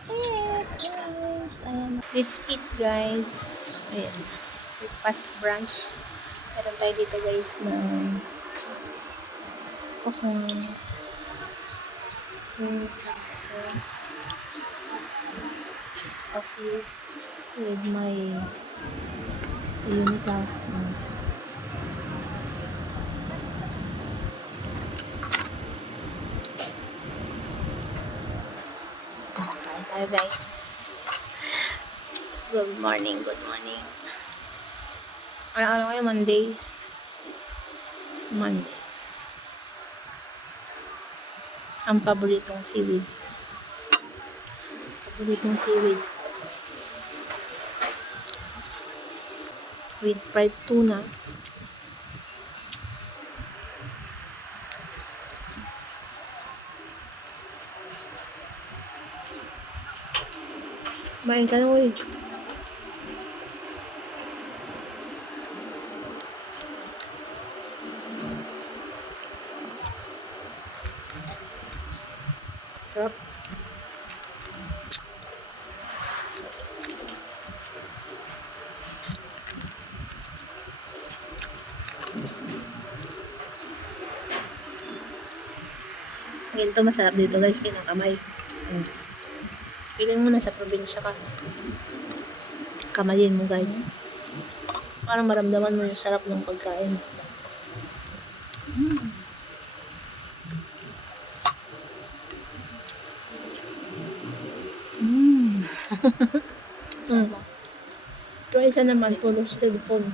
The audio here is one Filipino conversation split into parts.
eat, guys. Ayan. Let's eat, guys. Ayan. Breakfast brunch. Meron tayo dito, guys, na coffee with my Unica. Kain tayo, guys. Good morning, good morning. Ano ngayon? Monday. Ang paboritong seaweed. With fried tuna. Main ka na, uy. Sarap. Ganito masarap dito, guys, kinakamay. Feeling mo nasa probinsya ka. Kamayin mo, guys. Parang maramdaman mo yung sarap ng pagkain. Ito isa naman, puro cellphone.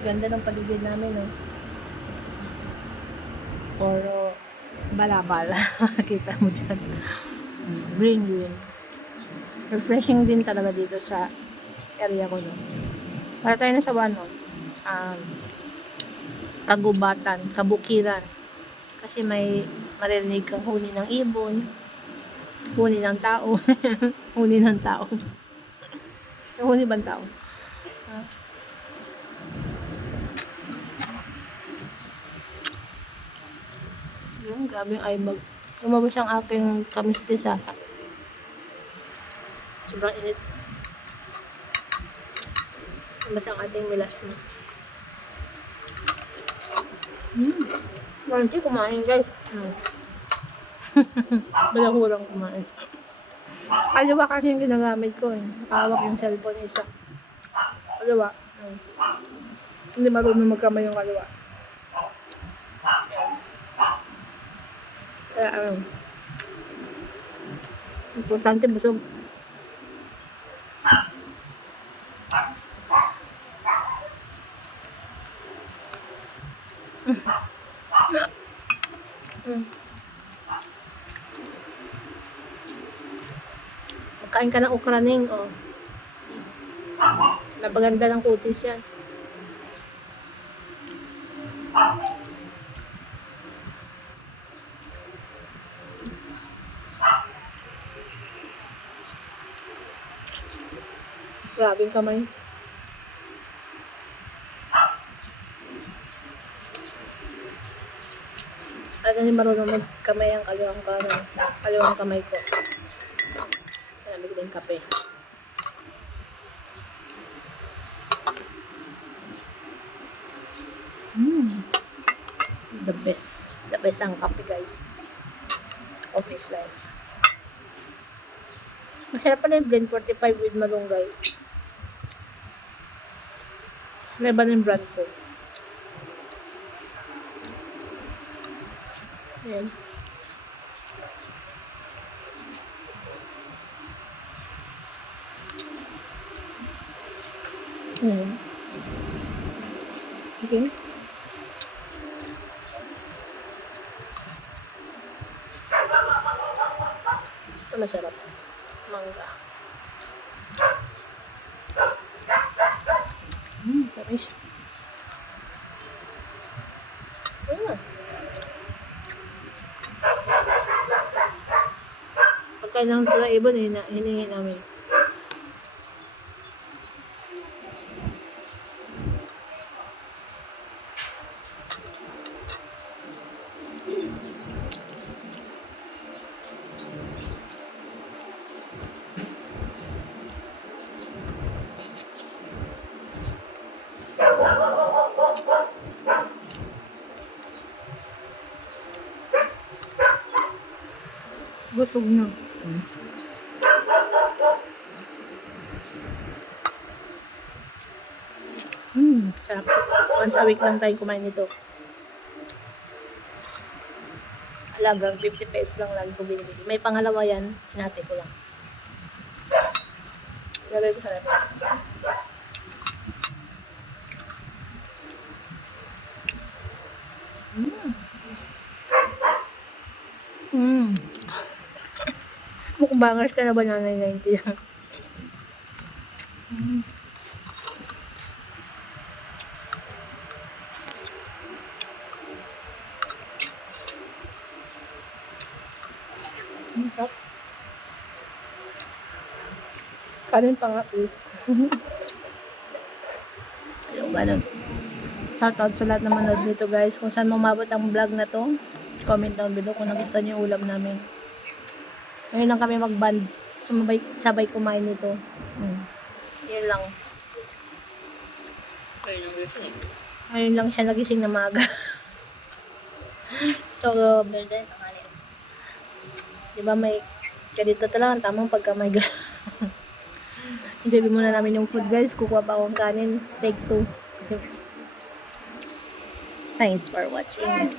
Ganda ng paligid namin, no? Puro bala-bala. Kita mo dyan. Green. Refreshing din talaga dito sa area ko, no? Para tayo na sa kagubatan, kabukiran. Kasi may maririnig kang huni ng ibon, huni ng tao. Huni ng tao. Huni bang tao? Grabe yung eyebag. Lumabas ang aking kamistisa. Sobrang init. Lumabas ang ating melasma. Nanti kumain, guys. Balahurang kumain. Kaliwa kasi yung ginagamit ko. Nakahawak yung cellphone isa. Kaliwa. Hindi marunong magkamay yung kaliwa. Kaya importante busog. Magkain ka ng ukraning, oh. Napaganda ng kutis yan. Grabing kamay. At hindi marunong magkamay ang kaliwang kamay ko. Nalamig din kape. The best ang kape, guys. Office life. Masarap pala yung blend 45 with malunggay. Naiba na yung brand ko. Ayan. Okay. Ito masarap. Mangga. Tamis. Kaya lang ito na ibon, hiningi namin. Busog na. Sarap. Once a week lang tayo kumain nito. Halagang 50 pesos lang lagi ko binibili. May pangalawa yan, hinati ko lang. Lagay ko sa rep. Mukbangers ka na ba, Nanay 90? Kanin pa nga, please. Yung ganun. Shoutout sa lahat na manood nito, guys. Kung saan mamabot ang vlog na to, comment down below kung nagustuhan niyo yung ulam namin. Ngayon lang kami mag-band. Sabay kumain nito. Yun lang. Ngayon lang siya nagising na maaga. So, diba may ganito talaga tamang pagka may interview muna namin yung food, guys. Kukuha pa akong kanin. Take 2. Thanks for watching.